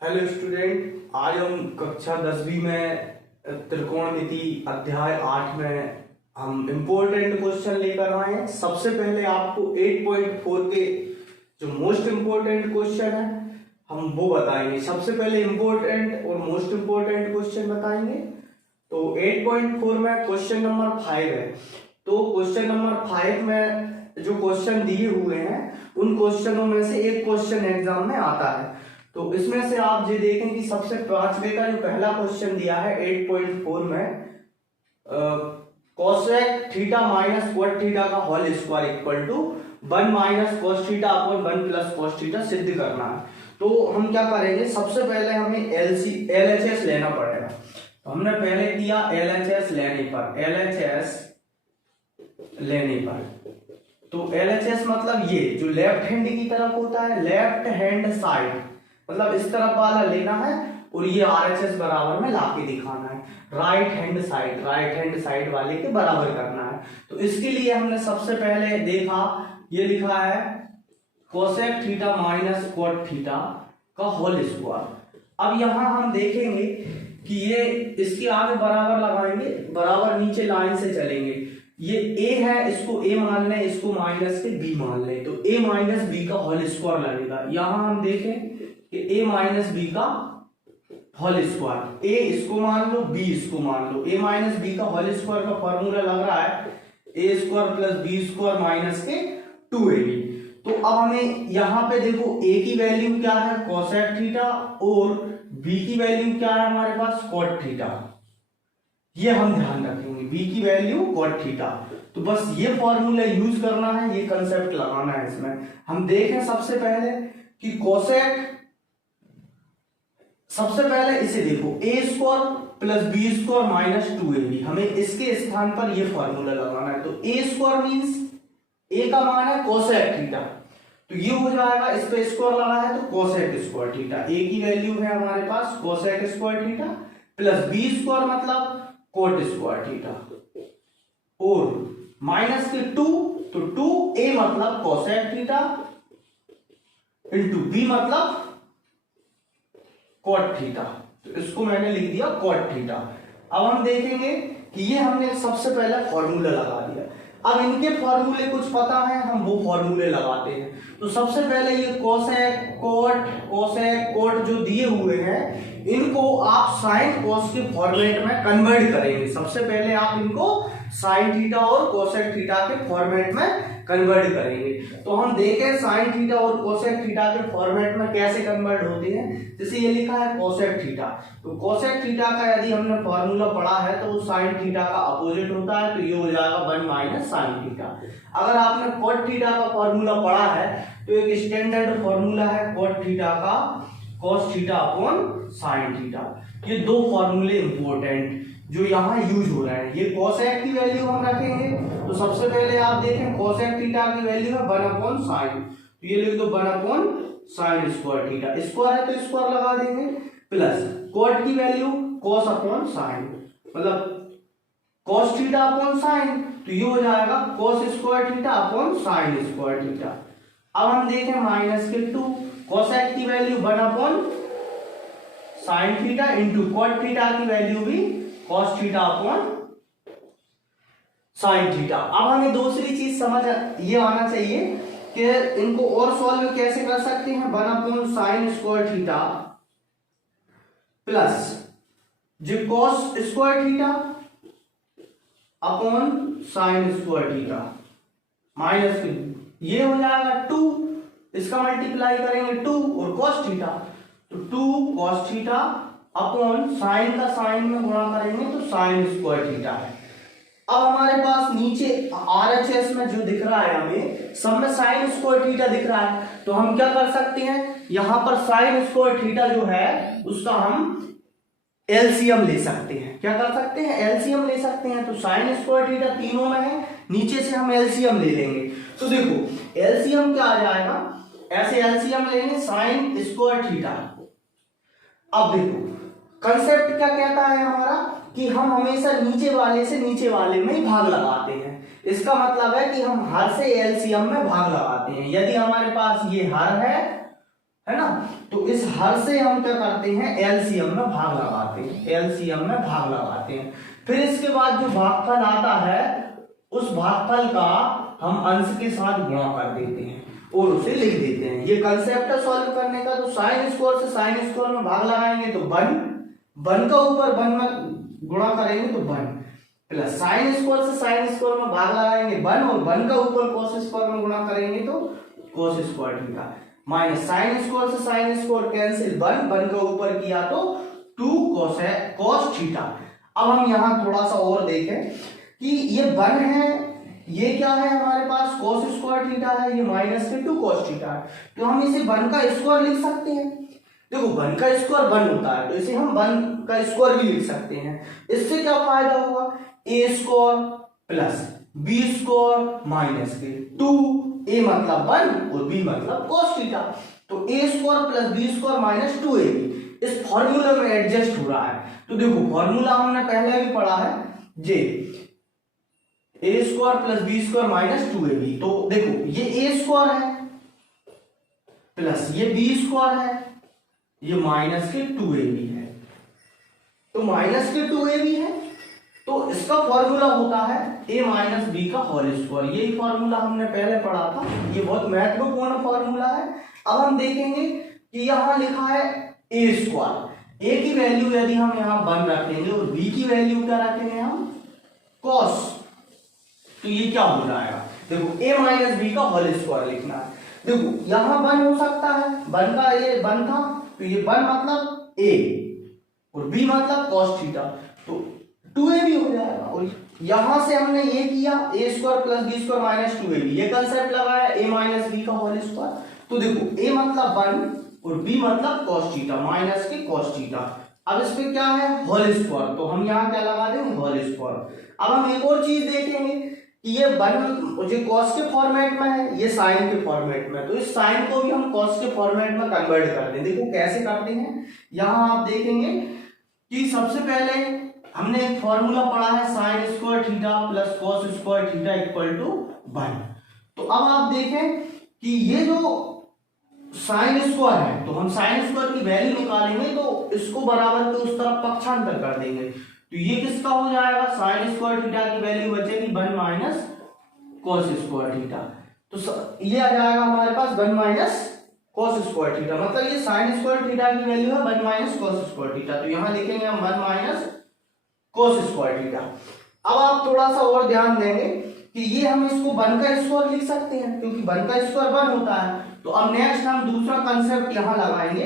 Hello student, आज हम कक्षा 10वीं में त्रिकोणमिति अध्याय 8 में हम इम्पोर्टेंट क्वेश्चन लेकर आए हैं। सबसे पहले आपको 8.4 के जो मोस्ट इम्पोर्टेंट क्वेश्चन है हम वो बताएंगे। सबसे पहले इम्पोर्टेंट और मोस्ट इम्पोर्टेंट क्वेश्चन बताएंगे। तो 8.4 में क्वेश्चन नंबर 5 है। तो क्वेश्चन नंबर 5 में जो क्वेश्चन दिए हुए हैं उन क्वेश्चनों में से एक क्वेश्चन एग्जाम में आता है। तो इसमें से आप ये देखें कि सबसे 5वें का जो पहला क्वेश्चन दिया है 8.4 में cosec theta minus cot theta का whole square equal to 1 minus cos theta upon 1 plus cos theta सिद्ध करना है। तो हम क्या करेंगे, सबसे पहले हमें LHS लेना पड़ेगा। तो हमने पहले किया LHS लेने पर तो LHS मतलब ये जो लेफ्ट हैंड की तरफ होता है, लेफ्ट हैंड साइड मतलब इस तरफ वाला लेना है और ये RHS बराबर में लाके दिखाना है। राइट हैंड साइड वाले के बराबर करना है। तो इसके लिए हमने सबसे पहले देखा, ये लिखा है cosec theta minus cot theta का होल स्क्वायर। अब यहां हम देखेंगे कि ये इसके आगे बराबर लगाएंगे, बराबर नीचे लाइन से चलेंगे। ये a है, इसको a मान लें, इसको माइनस के b मान लें, तो a माइनस b का होल स्क्वायर लगेगा। यहां हम देखें कि a माइनस b का होल स्क्वायर, a इसको मान लो, b इसको मान लो। a माइनस b का होल स्क्वायर का फॉर्मूला लग रहा है a square plus b square minus के 2ab। तो अब हमें यहाँ पे देखो a की वैल्यू क्या है कोसेक थीटा और b की वैल्यू क्या है हमारे पास कोट थीटा। ये हम ध्यान रखेंगे, b की वैल्यू कोट थीटा। तो बस ये फॉर्मूला यूज करना है, ये कंसेप्ट लगाना है इसमें। हम देखें सबसे पहले कि कोसेक, सबसे पहले इसे देखो a square plus b square minus 2ab, हमें इसके स्थान पर ये फॉर्मूला लगाना है। तो a स्क्वायर मींस a का मान है कोसेक थीटा, तो ये हो जाएगा, इस पे स्क्वायर लगा है तो कोसेक स्क्वायर थीटा। a की वैल्यू है हमारे पास cosec square theta plus b square मतलब कोट स्क्वायर थीटा और माइनस के 2, तो 2a मतलब कोसेक थीटा इंटू b मतलब कोट थीटा। तो इसको मैंने लिख दिया कोट थीटा। अब हम देखेंगे कि ये हमने सबसे पहले फॉर्मूला लगा दिया। अब इनके फॉर्मूले कुछ पता है, हम वो फॉर्मूले लगाते हैं। तो सबसे पहले ये कोसेक कोट जो दिए हुए हैं इनको आप साइन कोस के फॉर्मेट में कन्वर्ट करेंगे। सबसे पहले आप इनको साइन थीटा और कोसेक थीटा के फॉर्मेट में कन्वर्ट करेंगे। तो हम देखें साइन थीटा और कोसेक थीटा के फॉर्मेट में कैसे कन्वर्ट होते हैं। जैसे ये लिखा है कोसेक थीटा, तो कोसेक थीटा का यदि हमने फॉर्मूला पढ़ा है तो वो साइन थीटा का अपोजिट होता है, तो ये हो जाएगा 1 माइनस साइन थीटा। अगर आपने कोट थीटा का फॉर्मूला पढ़ा है तो एक स्टैंडर्ड फॉर्मूला है कोट थीटा का cos theta upon sine theta. ये दो फॉर्मूले इंपॉर्टेंट जो यहाँ यूज हो रहे हैं। ये कोसेक की वैल्यू हम रखेंगे, तो सबसे पहले आप देखें कोसेक थीटा की वैल्यू है 1 अपॉन साइन, तो ये लिख दो 1 upon sine square theta. Square है तो स्क्वायर लगा देंगे, प्लस कोट की वैल्यू cos अपॉन साइन मतलब cos थीटा अपॉन साइन, तो ये हो जाएगा cos square theta upon sine square theta. अब हम देखें माइनस के 2, कोसेक की value 1 upon sine theta into cot theta की वैल्यू भी cos theta upon sine theta. अब हमें दूसरी चीज समझ ये आना चाहिए कि इनको और सॉल्व कैसे कर सकते हैं। 1 upon sine square theta plus जो cos square theta upon sine square theta minus ये हो जाएगा 2, इसका मल्टीप्लाई करेंगे 2 और cos थीटा, तो 2 cos थीटा अपॉन साइन का साइन में गुणा करेंगे तो साइन स्क्वायर थीटा है। अब हमारे पास नीचे RHS में जो दिख रहा है हमें सब में साइन स्क्वायर थीटा दिख रहा है, तो हम क्या कर सकते हैं, यहां पर साइन स्क्वायर थीटा जो है उसका हम एलसीएम ले सकते हैं। क्या कर सकते हैं, एलसीएम ले सकते हैं। तो साइन स्क्वायर थीटा तीनों में है, नीचे से हम एलसीएम ले लेंगे। तो देखो एलसीएम क्या आ जाएगा, ऐसे एलसीएम लेंगे साइन स्क्वायर थीटा। अब देखो कंसेप्ट क्या कहता है हमारा कि हम हमेशा नीचे वाले से नीचे वाले में ही भाग लगाते हैं। इसका मतलब है कि हम हर से एलसीएम में भाग लगाते हैं। यदि हमारे पास ये हर है ना, तो इस हर से हम क्या करते हैं, एलसीएम में भाग लगाते हैं, एलसीएम में भाग लगाते हैं। फिर इसके बाद जो भागफल आता है उस भागफल का हम अंश के साथ गुणा कर देते हैं और उसे लिख देते हैं। ये कंसेप्ट है सॉल्व करने का। तो साइन स्क्वायर से साइन स्क्वायर में भाग लगाएंगे तो 1 का ऊपर 1 में गुणा करेंगे तो 1 प्लस साइन स्क्वायर से साइन स्क्वायर में भाग लगाएंगे 1 और 1 का ऊपर कॉस स्क्वायर में गुणा करेंगे तो cos square theta minus sine square से साइन स्क्वायर कैंसिल 1 का ऊपर किया तो 2 कॉस थीटा। अब हम यहाँ थोड़ा सा और देखें कि ये 1 है, ये क्या है हमारे पास कॉस स्क्वायर थीटा है, ये माइनस के 2 कॉस थीटा है। तो हम इसे 1 का स्क्वायर लिख सकते हैं। देखो 1 का स्क्वायर 1 होता है तो इसे हम 1 का स्क्वायर भी लिख सकते हैं। इससे क्या फायदा होगा, A square plus B square minus के 2, ए मतलब 1 और बी मतलब cos थीटा। तो A square plus B square minus 2ab इस फॉर्मूला में एडजस्ट हो रहा है। तो देखो फॉर्मूला हमने पहले भी पढ़ा है, जे A square plus B square minus 2ab। तो देखो ये ए स्क्वायर है प्लस ये बी स्क्वायर है, ये माइनस के 2ab है। तो माइनस के 2ab है तो इसका फॉर्मूला होता है a माइनस बी का होल स्क्वायर। यही फॉर्मूला हमने पहले पढ़ा था, ये बहुत महत्वपूर्ण फॉर्मूला है। अब हम देखेंगे कि यहाँ लिखा है a स्क्वायर, a की वैल्यू यदि हम यहाँ 1 रखेंगे और b की वैल्यू क्या रखेंगे हम cos, तो ये क्या हो जाएगा, देखो a माइनस बी का होल स्क्वायर लिखना है। देखो यहाँ 1 हो सकता है, 1 का ये 1 था तो ये 1 मतलब a और b मतलब cos थीटा, तो 2a भी हो जाएगा। और यहां से हमने ये किया a square plus B square minus 2ab, ये कंसेप्ट लगाया a माइनस बी का होल स्क्वायर। तो देखो a मतलब 1 और b मतलब cos theta minus K cos theta. अब इस पे क्या है होल स्क्वायर, तो हम यहाँ क्या लगा देंगे होल स्क्वायर। अब हम एक और चीज देखेंगे कि ये 1 जो cos के फॉर्मेट में है, ये साइन के फॉर्मेट में, तो इस साइन को भी हम cos के फॉर्मेट में कन्वर्ट कर दें। देखो कैसे करते हैं, यहाँ आप देखेंगे कि सबसे पहले हमने एक फॉर्मूला पढ़ा है sine square theta plus cos square theta equal to 1। तो अब आप देखें कि ये जो साइन स्क्वायर है तो हम साइन स्क्वायर की वैल्यू निकालेंगे तो इसको बराबर के उस तरफ पक्षांतर कर देंगे। तो ये किसका हो जाएगा, साइन स्क्वायर थीटा की वैल्यू बचेगी 1 माइनस कॉस स्क्वायर थीटा। तो ये आ जाएगा हमारे पास 1 माइनस कॉस स्क्वायर थीटा, मतलब ये साइन स्क्वायर थीटा की वैल्यू है 1 माइनस कॉस स्क्वायर थीटा। तो यहाँ लिखेंगे हम 1 माइनस cos स्क्वायर थीटा। अब आप थोड़ा सा और ध्यान देंगे कि ये हम इसको 1 का स्क्वायर लिख सकते हैं क्योंकि 1 का स्क्वायर 1 होता है। तो अब नेक्स्ट हम दूसरा कंसेप्ट यहां लगाएंगे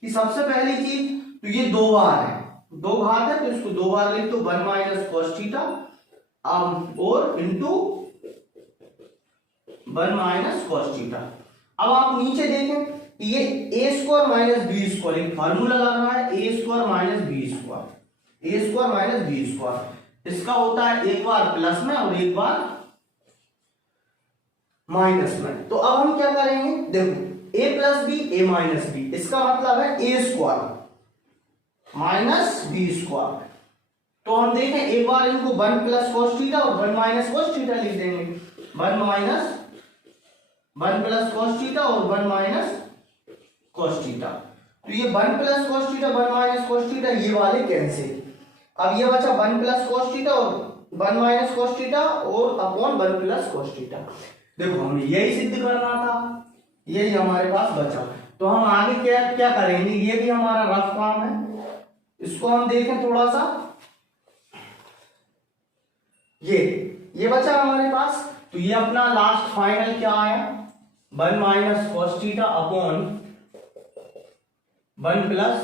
कि सबसे पहली चीज तो ये 2 बार है, 2 घात है तो इसको 2 बार लिख दो 1 माइनस कॉस थीटा और इंटू 1 माइनस कॉस थीटा। अब आप नीचे देखें कि ये a square minus B square, एक फार्मूला लग रहा है a square minus B square, A square minus B square, इसका होता है एक बार प्लस में और एक बार माइनस में। तो अब हम क्या करेंगे, देखो ए प्लस बी ए माइनस बी, इसका मतलब है ए स्क्वायर माइनस बी स्क्वायर। तो हम देखें एक बार इनको 1 प्लस कॉस थीटा और 1 माइनस कॉस थीटा लिख देंगे, 1 माइनस 1 प्लस कॉस थीटा और 1 माइनस कॉस थीटा। तो ये 1 plus cos theta 1 minus cos theta ये वाले कैंसिल। अब ये बचा 1 प्लस कॉस थीटा और 1 माइनस कॉस थीटा और अपॉन 1 प्लस कॉस थीटा। देखो हमें यही सिद्ध करना था, यही हमारे पास बचा। तो हम आगे क्या क्या करेंगे, ये भी हमारा रफ काम है, इसको हम देखें थोड़ा सा। ये बचा हमारे पास, तो ये अपना लास्ट फाइनल क्या आया 1 minus cos theta upon 1 plus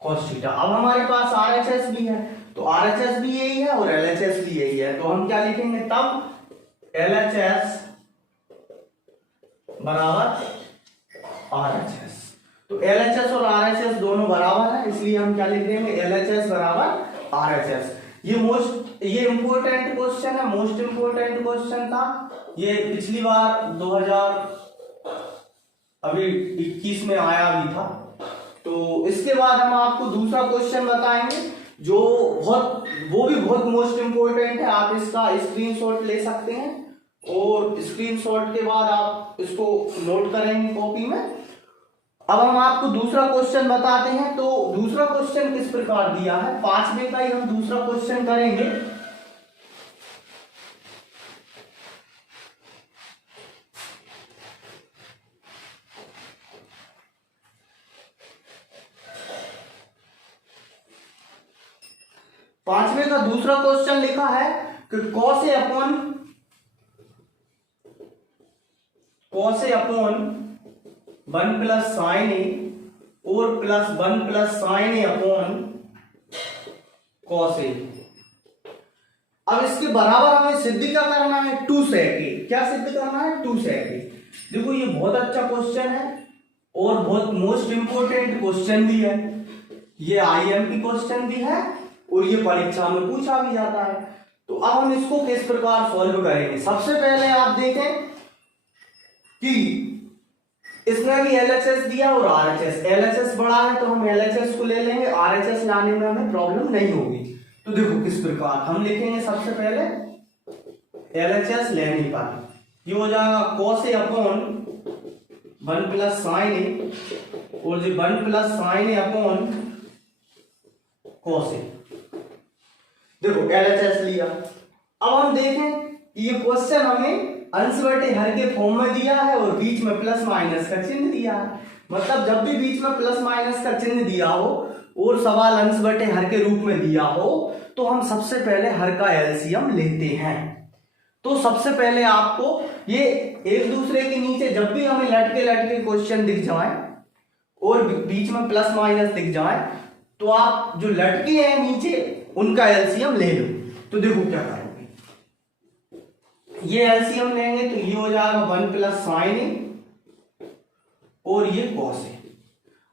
cos theta. अब हमारे पास RHS भी है तो RHS भी यही है और LHS भी यही है, तो हम क्या लिखेंगे तब LHS बराबर RHS। तो LHS और RHS दोनों बराबर है इसलिए हम क्या लिख देंगे LHS बराबर RHS। ये इंपोर्टेंट क्वेश्चन है, मोस्ट इंपोर्टेंट क्वेश्चन था ये, पिछली बार 2021 में आया भी था। तो इसके बाद हम आपको दूसरा क्वेश्चन बताएंगे जो वो भी बहुत मोस्ट इंपोर्टेंट है। आप इसका स्क्रीनशॉट ले सकते हैं और स्क्रीनशॉट के बाद आप इसको नोट करेंगे कॉपी में। अब हम आपको दूसरा क्वेश्चन बताते हैं। तो दूसरा क्वेश्चन किस प्रकार दिया है, 5वें का ही हम दूसरा क्वेश्चन करेंगे। पांचवें का दूसरा क्वेश्चन लिखा है कि cos A upon 1 plus sine A और plus 1 plus sine A upon cos A. अब इसके बराबर हमें सिद्ध क्या करना है, 2 sec ए। क्या सिद्ध करना है, 2 sec ए। देखो ये बहुत अच्छा क्वेश्चन है और बहुत मोस्ट इंपोर्टेंट क्वेश्चन भी है। ये आईएमपी क्वेश्चन भी है और ये परीक्षा में पूछा भी जाता है। तो अब हम इसको किस प्रकार सॉल्व करेंगे। सबसे पहले आप देखें कि इसमें भी एलएचएस दिया और आरएचएस। एलएचएस बड़ा है तो हम एलएचएस को ले लेंगे, आरएचएस लाने में हमें प्रॉब्लम नहीं होगी। तो देखो किस प्रकार हम लिखेंगे। सबसे पहले एलएचएस लेने पर ये हो जाएगा cos A upon 1 plus sine A और ये 1 plus sine A upon cos A। देखो एलएचएस लिया। अब हम देखें कि ये क्वेश्चन हमें अंश बटे हर के फॉर्म में दिया है और बीच में प्लस माइनस का चिन्ह दिया है। मतलब जब भी बीच में प्लस माइनस का चिन्ह दिया हो और सवाल अंश बटे हर के रूप में दिया हो तो हम सबसे पहले हर का एलसीएम लेते हैं। तो सबसे पहले आपको ये एक दूसरे के नीचे जब भी हमें लटके लटके क्वेश्चन दिख जाए और बीच में प्लस माइनस दिख जाए तो आप जो लटके हैं नीचे उनका एलसीएम ले लो। तो देखो क्या करेंगे, ये एलसीएम लेंगे तो ये हो जाएगा 1 प्लस साइन ए और ये cos ए।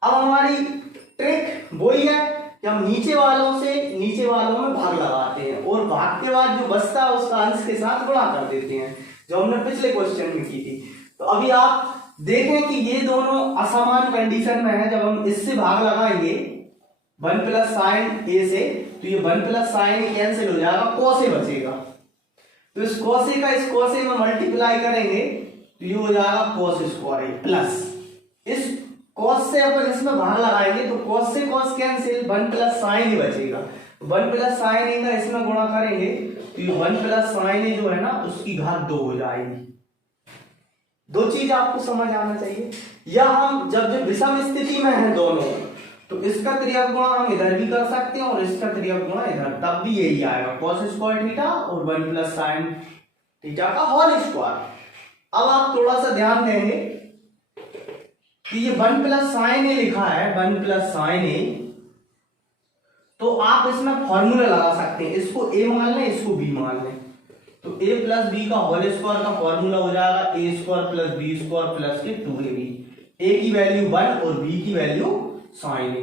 अब हमारी ट्रिक वही है कि हम नीचे वालों में भाग लगाते हैं और भाग के बाद जो बचता है उसका अंश के साथ गुणा कर देते हैं, जो हमने पिछले क्वेश्चन में की थी। तो अभी आप देखें कि ये दोनों असमान कंडीशन में है। जब हम इससे भाग लगाएंगे 1 प्लस साइन ए से तो ये 1 प्लस साइन ए कैंसिल हो जाएगा, cos ए बचेगा। तो इस cos ए का इस cos ए में मल्टीप्लाई करेंगे तो ये हो जाएगा cos स्क्वायर ए प्लस इस cos से अपन इसमें भाग लगाएंगे तो cos से cos कैंसिल, 1 प्लस साइन ए बचेगा। 1 प्लस साइन ए का इसमें गुणा करेंगे तो ये 1 प्लस साइन ए जो है ना उसकी घात 2 हो जाएगी। दो चीज आपको समझ आना चाहिए। या हम जब विषम स्थिति में है दोनों तो इसका त्रिज्यक गुणा हम इधर भी कर सकते हैं और इसका त्रिज्यक गुणा इधर, तब भी यही आएगा cos स्क्वायर थीटा और 1 प्लस साइन थीटा का होल स्क्वायर। अब आप थोड़ा सा ध्यान देंगे कि ये 1 प्लस साइन ए लिखा है, 1 प्लस साइन ए, तो आप इसमें फॉर्मूला लगा सकते हैं। इसको a मान लें, इसको b मान लें। तो a प्लस बी का होल स्क्वायर का फॉर्मूला हो जाएगा a square plus B square plus के 2ab। a की वैल्यू 1 और b की value sine A.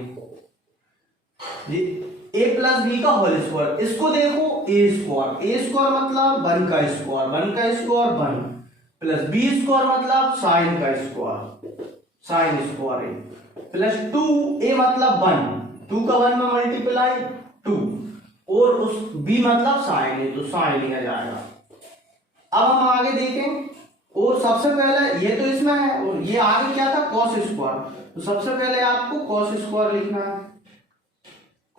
a plus B का होल स्क्वायर, इसको देखो a स्क्वायर मतलब 1 का स्क्वायर, 1 का स्क्वायर 1 प्लस b स्क्वायर मतलब साइन का स्क्वायर, साइन स्क्वायर ए प्लस 2a मतलब 1, 2 का 1 में मल्टीप्लाई 2 और उस b मतलब साइन ए, तो साइन ए आ जाएगा। अब हम आगे देखें और सबसे पहले ये तो इसमें है और ये आगे क्या था cos स्क्वायर, तो सबसे पहले आपको cos स्क्वायर लिखना है।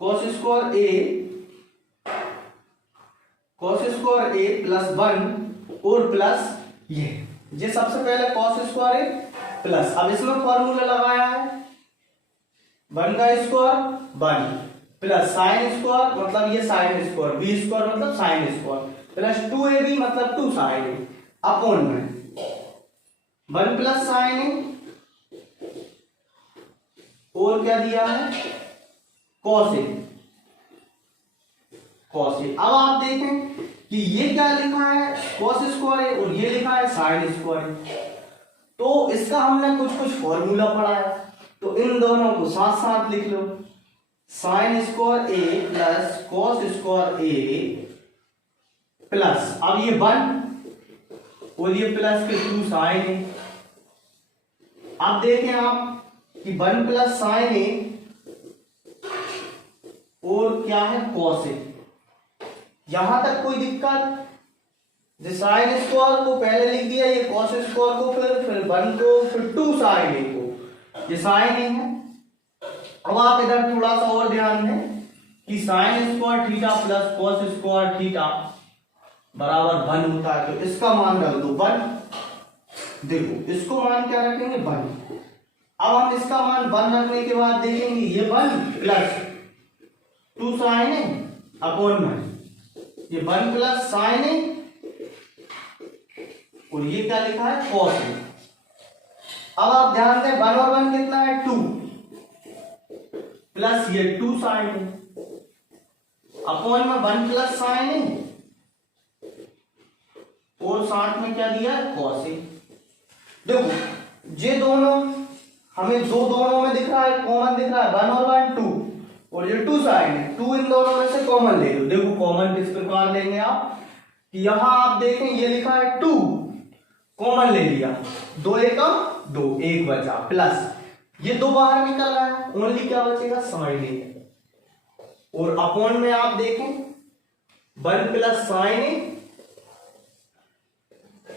cos स्क्वायर ए प्लस 1 और प्लस ये सबसे पहले cos स्क्वायर ए प्लस, अब इसमें फॉर्मूला लगाया है 1 का स्क्वायर 1 प्लस साइन स्क्वायर मतलब ये साइन स्क्वायर, बी स्क्वायर मतलब साइन स्क्वायर प्लस 2ab मतलब 2 साइन ए अपॉन में 1 प्लस साइन ए और क्या दिया है cos ए। अब आप देखें कि ये क्या लिखा है cos स्क्वायर ए और ये लिखा है साइन स्क्वायर, तो इसका हमने कुछ फॉर्मूला पढ़ा है तो इन दोनों को साथ साथ लिख लो। साइन स्क्वायर ए प्लस cos स्क्वायर ए प्लस, अब ये 1 और ये प्लस के 2 साइन ए। अब देखें आप कि 1 प्लस साइन ए और क्या है cos ए। यहां तक कोई दिक्कत? साइन स्क्वायर को पहले लिख दिया, ये cos स्क्वायर को फिर 1 को फिर 2 साइन ए को, ये साइन ए है। अब आप इधर थोड़ा सा और ध्यान दें कि sign square theta plus cos square theta बराबर 1 होता है, तो इसका मान रख दो 1। देखो इसको मान क्या रखेंगे 1। अब हम इसका मान 1 रखने के बाद देखेंगे ये 1 प्लस 2 साइन ए अपॉन 1, ये 1 प्लस साइन ए और ये क्या लिखा है कॉस ए। अब आप ध्यान दें 1 और 1 कितना है 2 प्लस ये 2 साइन ए अपॉन में 1 प्लस साइन ए और साथ में क्या दिया है कॉस ए। देखो ये दोनों हमें दोनों में दिख रहा है, कॉमन दिख रहा है 1 और 1 2 और ये 2 साइन है, 2 इन दोनों में से कॉमन ले लो। देखो कॉमन किस प्रकार लेंगे आप कि यहां आप देखें ये लिखा है 2, कॉमन ले लिया, 2 एकम 2, 1 बचा प्लस ये 2 बाहर निकल रहा है, ओनली क्या बचेगा साइन ए और अपॉन में आप देखें 1 प्लस साइन ए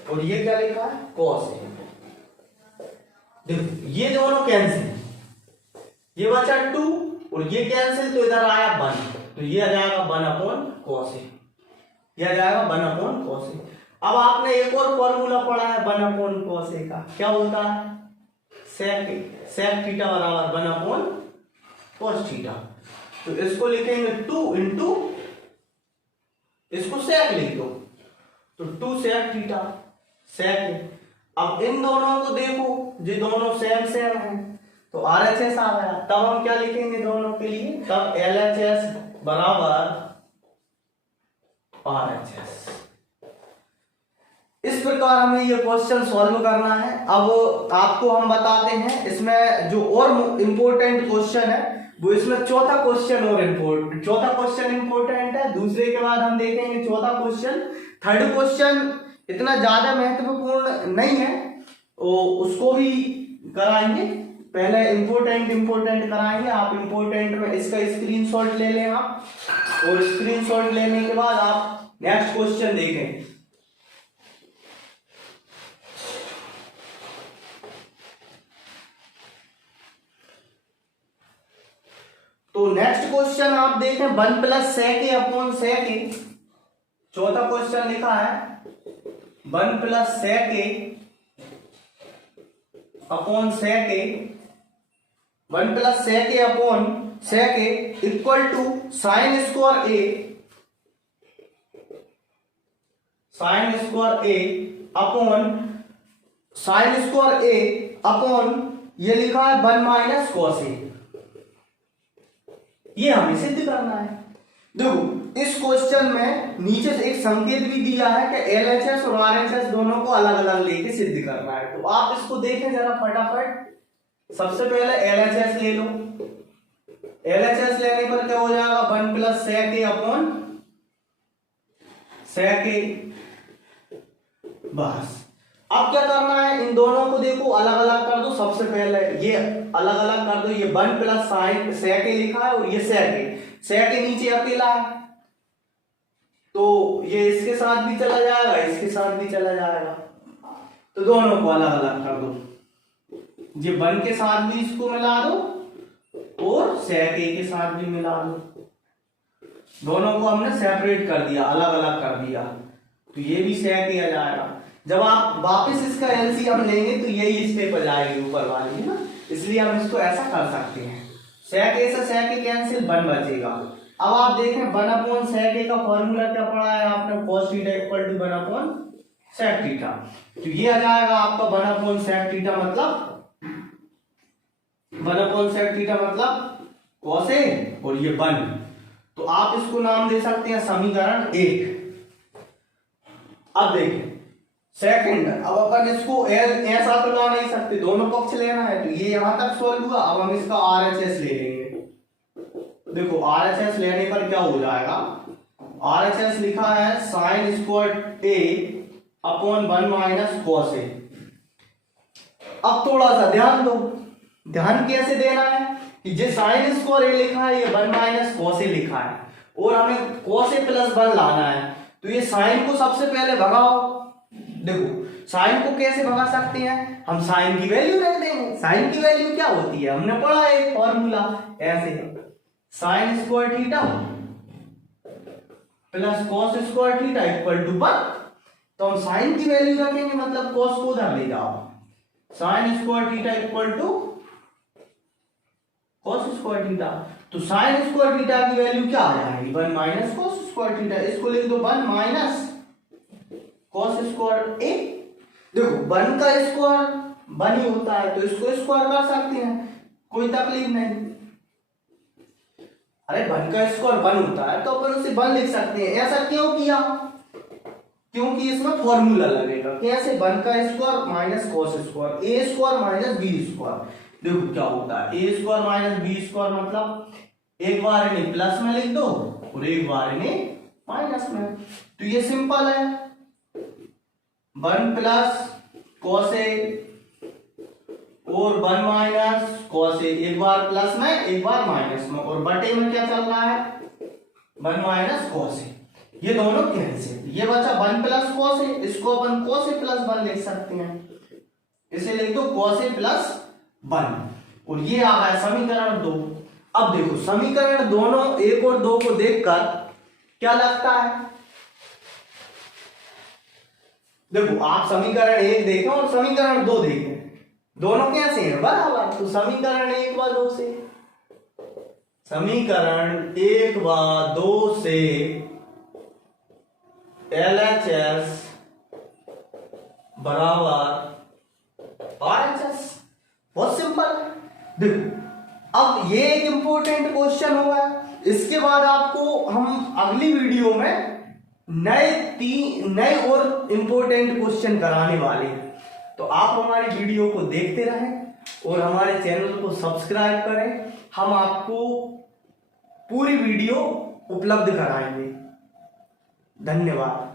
और ये क्या लिखा है कॉस ए। देखो ये दोनों कैंसिल, ये बचा 2 और ये कैंसिल, तो इधर आया 1, तो ये आ जाएगा 1 अपॉन कॉस ए, ये आ जाएगा 1 अपॉन कॉस ए। अब आपने एक और फॉर्मूला पढ़ा है 1 अपॉन कॉस ए का, क्या होता है सेक थीटा बराबर 1 अपॉन कॉस थीटा। तो इसको लिखेंगे 2 इंटू इसको सेक लिख दो, तो 2 सेक थीटा सेक। अब इन दोनों को देखो ये दोनों सेम सेम है तो RHS आ गया। तब हम क्या लिखेंगे दोनों के लिए, तब LHS बराबर RHS। इस प्रकार हमें ये क्वेश्चन सॉल्व करना है। अब आपको हम बताते हैं इसमें जो और इम्पोर्टेंट क्वेश्चन है वो इसमें चौथा क्वेश्चन इंपोर्टेंट है। दूसरे के बाद हम देखेंगे चौथा क्वेश्चन। थर्ड क्वेश्चन इतना ज्यादा महत्वपूर्ण नहीं है, उसको भी कराएंगे। पहले इम्पोर्टेंट कराएंगे। आप इम्पोर्टेंट में इसका स्क्रीनशॉट ले लें आप, और स्क्रीनशॉट लेने के बाद आप नेक्स्ट क्वेश्चन देखें। तो नेक्स्ट क्वेश्चन आप देखें 1 plus sec A upon sec ए। चौथा क्वेश्चन लिखा है 1 plus sec A upon sec A, 1 plus sec A upon sec A equal to sine square A upon ये लिखा है 1 माइनस कॉस ए। ये हमें सिद्ध करना है। देखो इस क्वेश्चन में नीचे से एक संकेत भी दिया है कि LHS और RHS दोनों को अलग अलग लेके सिद्ध करना है। तो आप इसको देखें जरा फटाफट। सबसे पहले LHS ले लो। LHS लेने पर क्या हो जाएगा 1 plus sec A upon sec ए। बस अब क्या करना है, इन दोनों को देखो अलग अलग कर दो। सबसे पहले ये अलग अलग कर दो। ये 1 प्लस साइन सेक ए लिखा है और ये सेक ए नीचे अकेला है, तो ये इसके साथ भी चला जाएगा, इसके साथ भी चला जाएगा, तो दोनों को अलग अलग कर दो। ये 1 के साथ भी इसको मिला दो और सेक ए के साथ भी मिला दो। दोनों को हमने सेपरेट कर दिया, अलग अलग कर दिया, तो ये भी सेक ए आ जाएगा। जब आप वापस इसका एलसीएम लेंगे तो यही स्टेप आ जाएगी ऊपर वाली, है ना, इसलिए हम इसको ऐसा कर सकते हैं। सेक ए से सेक ए कैंसिल, 1 बचेगा। अब आप देखें 1 अपॉन सेक ए का फॉर्मूला क्या पढ़ा है आपने, cos theta equal to 1 upon sec theta. तो ये आ जाएगा आपका 1 अपॉन सेक थीटा मतलब 1 अपॉन सेक थीटा मतलब cos ए और ये 1, तो आप इसको नाम दे सकते हैं समीकरण 1। अब देखें सेकंड, अब अपन इसको ऐसा तो ला नहीं सकते, दोनों पक्ष लेना है, तो ये यहां तक सॉल्व हुआ। अब हम इसका RHS ले लेंगे। देखो RHS लेने पर क्या हो जाएगा, RHS लिखा है sine square A upon 1 minus cos A. अब थोड़ा सा ध्यान दो, ध्यान कैसे देना है कि ये साइन स्क्वायर ए लिखा है, ये 1 माइनस कॉस ए लिखा है, और हमें कॉस ए प्लस 1 लाना है, तो ये साइन को सबसे पहले भगाओ। देखो साइन को कैसे भगा सकते हैं, हम साइन की वैल्यू रख देंगे। साइन की वैल्यू क्या होती है, हमने पढ़ा है फॉर्मूला, ऐसे sine square theta plus cos square theta equal to 1। तो हम साइन की वैल्यू रखेंगे, मतलब कॉस को उधर ले जाओ, sine square theta equal to cos square theta. तो साइन स्क्वायर थीटा की वैल्यू क्या आ जाएगी, 1 माइनस कॉस स्क्वायर थीटा। इसको लिख दो 1 माइनस कॉस स्क्वायर ए। देखो 1 का स्क्वायर 1 ही होता है, तो इसको स्क्वायर कर सकते हैं, कोई तकलीफ नहीं। अरे 1 का स्क्वायर 1 होता है तो अपन उसे 1 लिख सकते हैं। ऐसा क्यों किया, क्योंकि इसमें फॉर्मूला लगेगा। कैसे, 1 का square minus cos square, A square minus B square. देखो क्या होता है, ए स्क्वायर माइनस बी स्क्वायर मतलब एक बार इन्हें प्लस में लिख दो और एक बार इन्हें माइनस में। तो ये सिंपल है, 1 प्लस कॉस ए और 1 माइनस कॉस ए, एक बार प्लस में एक बार माइनस में, और बटे में क्या चल रहा है 1 माइनस कॉस ए। ये दोनों कैंसिल, ये बचा 1 प्लस कॉस ए, इसको अपन कॉस ए प्लस 1 लिख सकते हैं। इसे लिख दो कॉस ए प्लस 1, और ये आ गया समीकरण 2। अब देखो समीकरण दोनों 1 और 2 को देखकर क्या लगता है, देखो आप समीकरण 1 देखें और समीकरण 2 देखें, दोनों कैसे हैं बराबर। तो समीकरण 1 व 2 से, समीकरण 1 व 2 से LHS बराबर RHS। बहुत सिंपल। देखो अब ये एक इंपॉर्टेंट क्वेश्चन होगा, इसके बाद आपको हम अगली वीडियो में नए और इंपॉर्टेंट क्वेश्चन कराने वाले हैं। तो आप हमारी वीडियो को देखते रहें और हमारे चैनल को सब्सक्राइब करें, हम आपको पूरी वीडियो उपलब्ध कराएंगे। धन्यवाद।